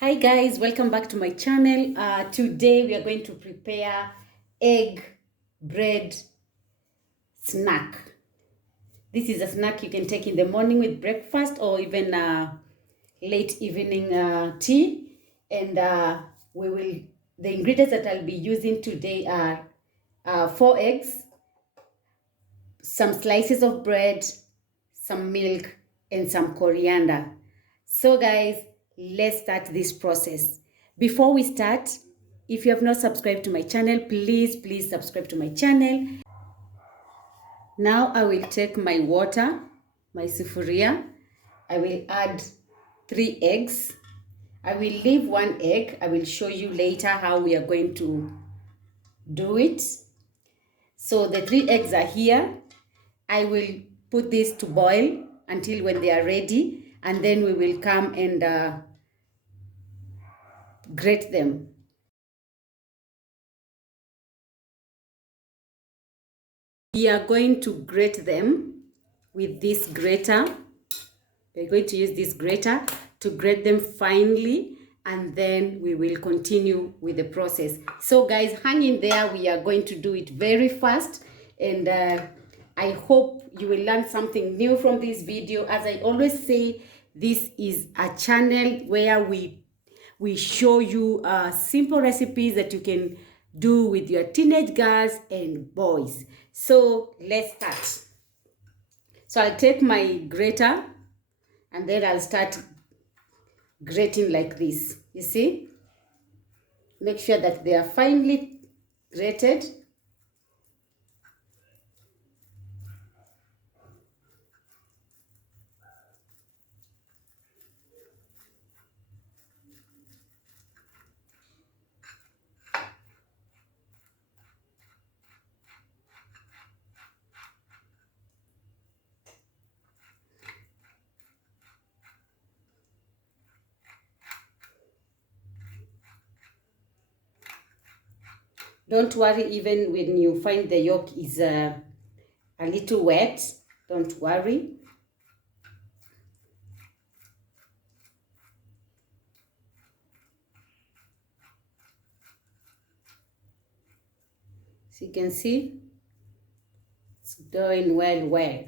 Hi guys, welcome back to my channel. Today we are going to prepare egg bread snack. This is a snack you can take in the morning with breakfast or even late evening tea. And the ingredients that I'll be using today are 4 eggs, some slices of bread, some milk, and some coriander. So guys, let's start this process. Before we start, if you have not subscribed to my channel, please subscribe to my channel. Now I will take my water, my sufuria. I will add 3 eggs. I will leave 1 egg. I will show you later how we are going to do it. So the 3 eggs are here. I will put this to boil until when they are ready, and then we will come and grate them. We are going to grate them with this grater. We're going to use this grater to grate them finely, and then we will continue with the process. So guys, hang in there. We are going to do it very fast, and I hope you will learn something new from this video. As I always say, this is a channel where we show you simple recipes that you can do with your teenage girls and boys. So let's start. So I'll take my grater and then I'll start grating like this. You see? Make sure that they are finely grated. Don't worry, even when you find the yolk is a little wet, don't worry. So you can see it's doing well.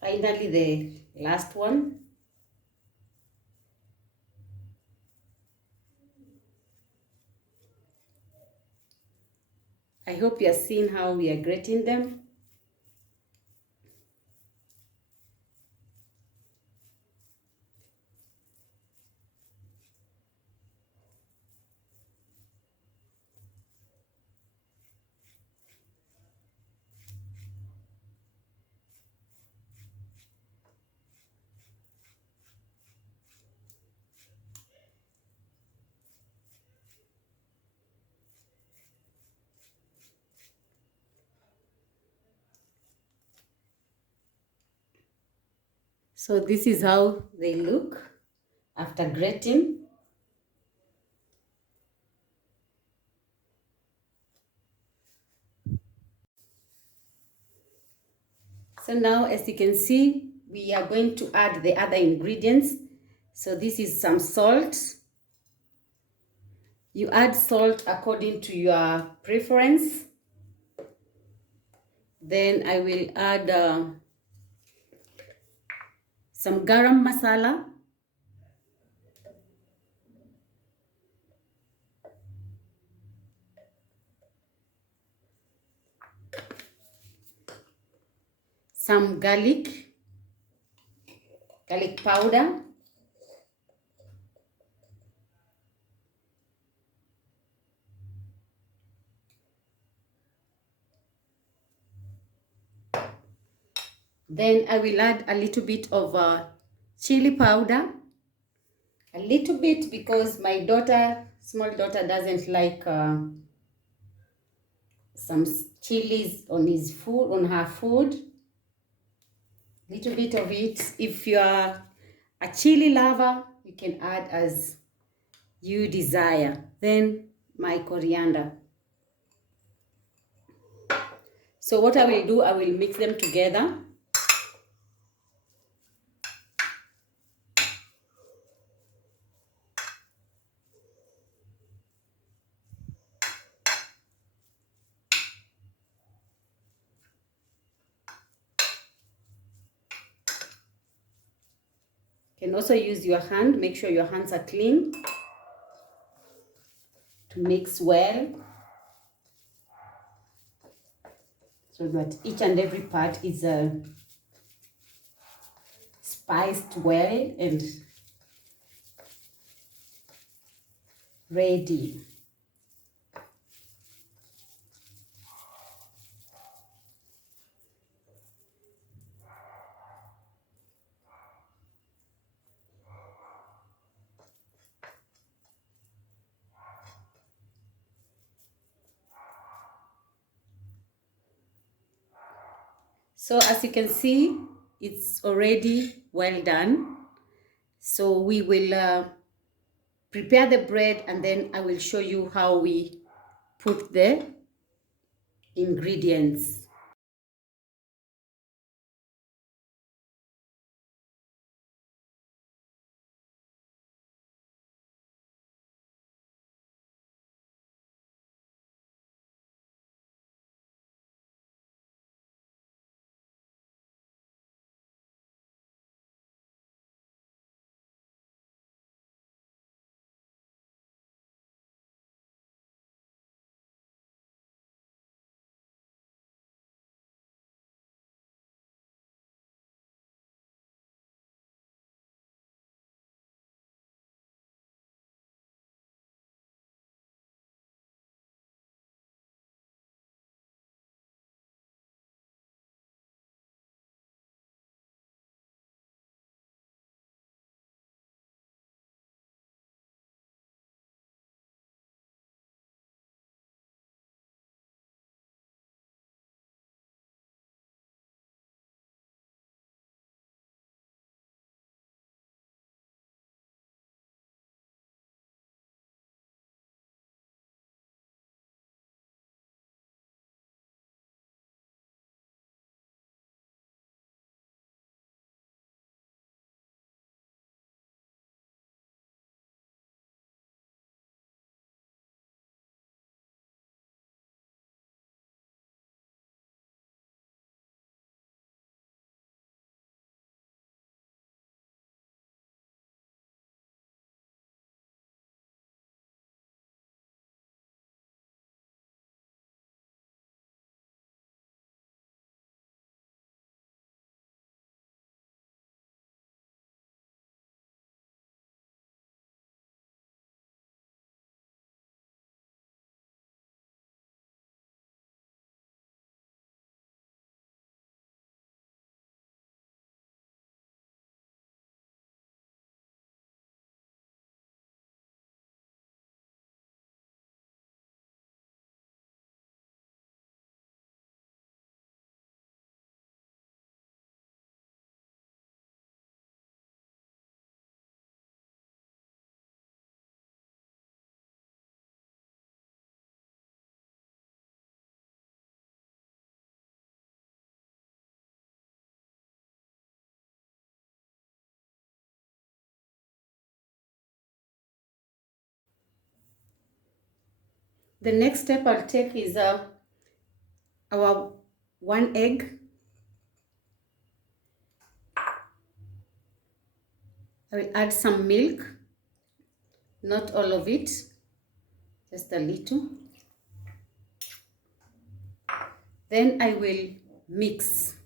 Finally, the last one. I hope you are seeing how we are grating them. So this is how they look after grating. So now, as you can see, we are going to add the other ingredients. So this is some salt. You add salt according to your preference. Then I will add some garam masala. Some garlic powder. Then I will add a little bit of chili powder, a little bit, because my daughter, small daughter, doesn't like some chilies on his food, on her food. Little bit of it. If you are a chili lover, you can add as you desire. Then my coriander. So what I will do, I will mix them together. You can also use your hand. Make sure your hands are clean to mix well, so that each and every part is spiced well and ready. So as you can see, it's already well done. So we will prepare the bread, and then I will show you how we put the ingredients. The next step I'll take is our 1 egg. I will add some milk, not all of it, just a little. Then I will mix.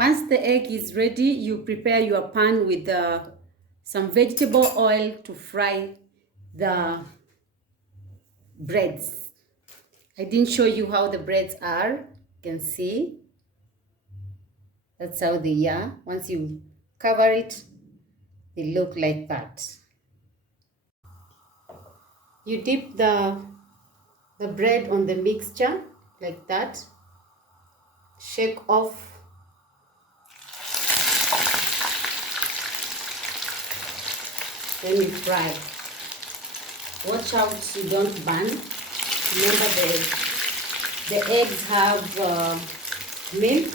Once the egg is ready, you prepare your pan with some vegetable oil to fry the breads. I didn't show you how the breads are. You can see that's how they are. Once you cover it, they look like that. You dip the bread on the mixture like that. Shake off. Then you fry. Watch out you don't burn. Remember the eggs have milk.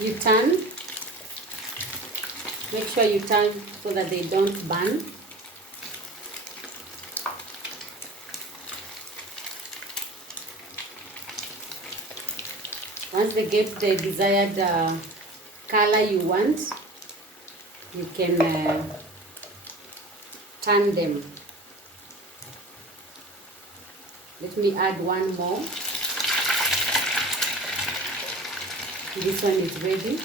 You turn. Make sure you turn so that they don't burn. Once they get the desired color you want, you can turn them. Let me add one more. This one is ready.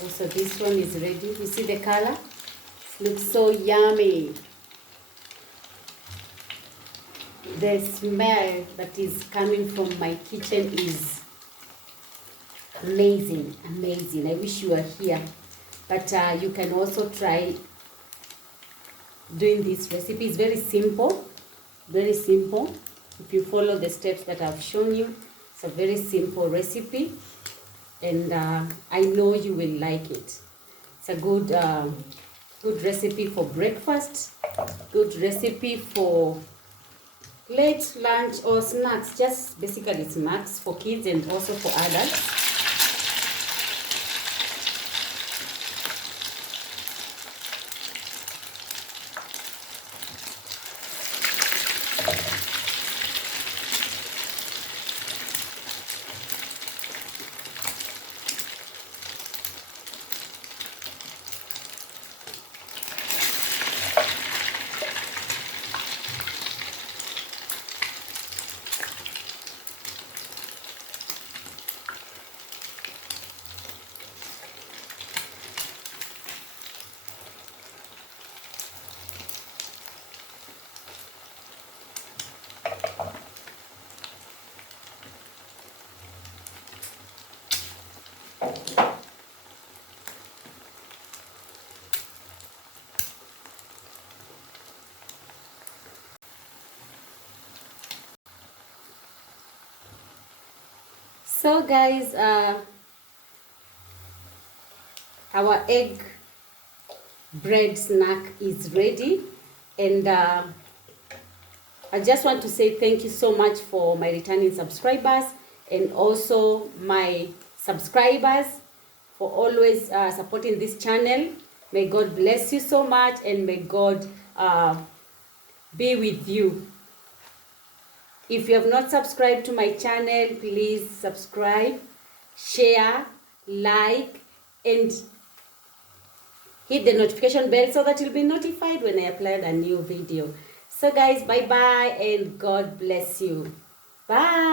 Also this one is ready. You see the color? It looks so yummy. The smell that is coming from my kitchen is amazing, amazing. I wish you were here. But you can also try doing this recipe. It's very simple, very simple. If you follow the steps that I've shown you, it's a very simple recipe, and I know you will like it. It's a good good recipe for breakfast, good recipe for late lunch or snacks, just basically snacks for kids and also for adults. So guys, our egg bread snack is ready, and I just want to say thank you so much for my returning subscribers and also my subscribers for always supporting this channel. May God bless you so much, and may God be with you. If you have not subscribed to my channel, please subscribe, share, like, and hit the notification bell so that you'll be notified when I upload a new video. So guys, bye bye and God bless you. Bye.